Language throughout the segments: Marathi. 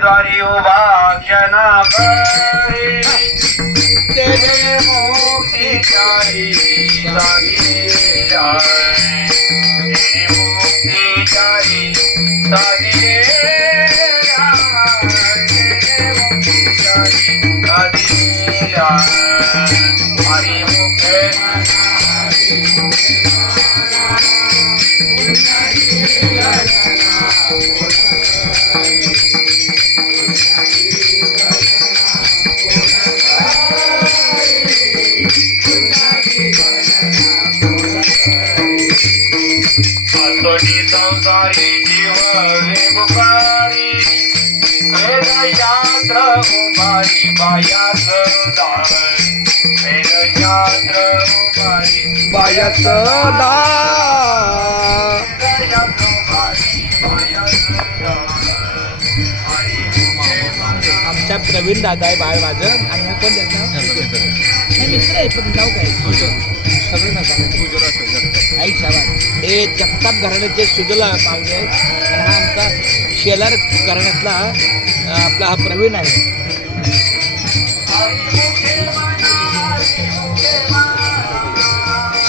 द्वारी उभा क्षणा परी तेने मुक्तीचारी साधिले तेने मुक्तीचारी साधिले तेने मुक्तीचारी साधिले हरि मुखे संसारी जीव बुखारी वेदशास्त्र उभारी बायाच दार वेदशास्त्र उभारी बायाच आमच्या प्रवीण दादा आहे बाळ माझं आणि हा कोण त्याचं मित्र आहे पण नाव काय सगळं नाव आई शाबाद हे जगताप घराण्याचे सुजला पाहुणे आहेत आणि हा आमचा शेलार घराण्यातला आपला हा प्रवीण आहे.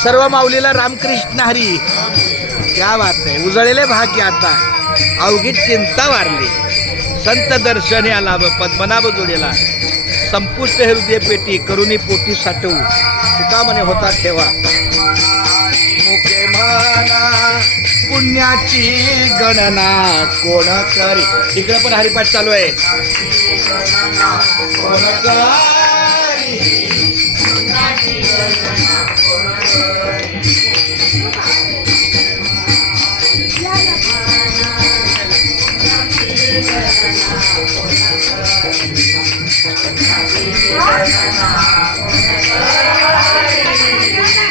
सर्व माऊलीला रामकृष्ण हरी. क्या बात आहे. उजळलेले भाग्य आता अवघी चिंता वारली संत दर्शने आला व पद्मनाभ जोडेला संपुष्ट हृदय पेटी करुणी पोटी साठवू तुका म्हणे होता ठेवा मुके म्हणा पुण्याची गणना कोण करी. इकडे पण हरिपाठ चालू आहे. कोण करी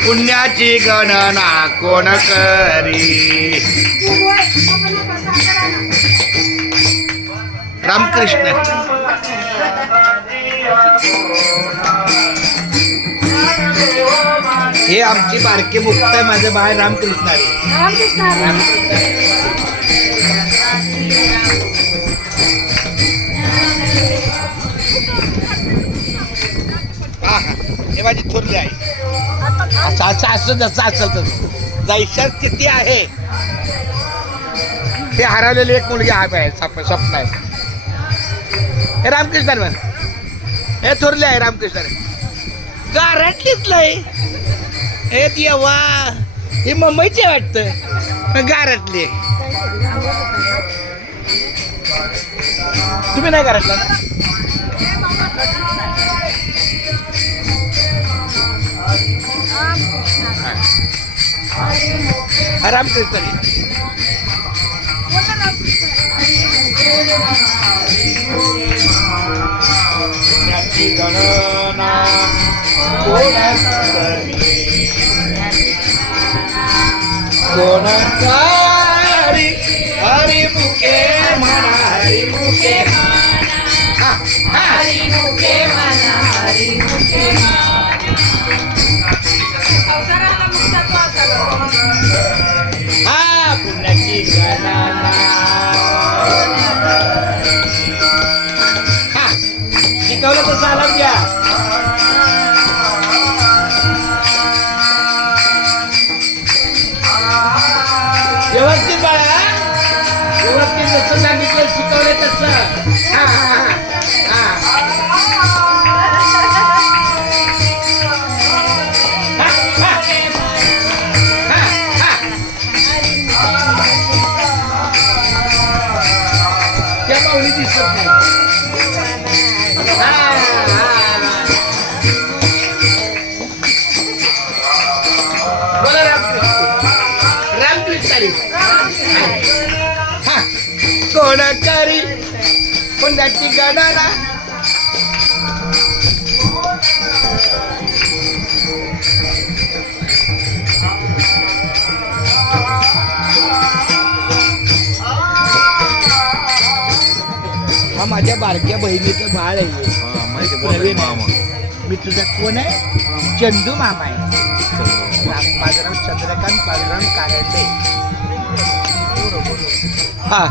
पुण्याची गणना कोण करी. रामकृष्ण हे आमची बारके मुक्त आहे. माझं बाळ रामकृष्ण आहे. हे माझी थोरली आहे. असं असं असं जसं असेल तसं जैशा स्थिती आहे. हे हरवलेली एक मुलगी आहे स्वप्न आहे. हे रामकृष्ण म्हण हे थोरले आहे. रामकृष्ण गारटलीच नाही हे देवा ही मुंबईची वाटतं गारटली. तुम्ही नाही गारटला ना. रामकृष्ण गणना कोण करी हरी मुखे म्हणा हरी मुखे हरी मुखे म्हणा हरी मुखे पुण्याची गणना शिकवलं तसं आलं द्या. व्यवस्थित बाळा व्यवस्थित जसं सांगितलं शिकवलं तसं. त्या पाहुणी दिसत नाही. बोला रामकृष्ण कोण करी पुण्याची गणना. हा माझ्या बारक्या बहिणीचं बाळ आहे. मी तुझा कोण आहे. चंदू मामा आहे. माझं नाव चंद्रकांत पांडुरंग कारेंडे. हा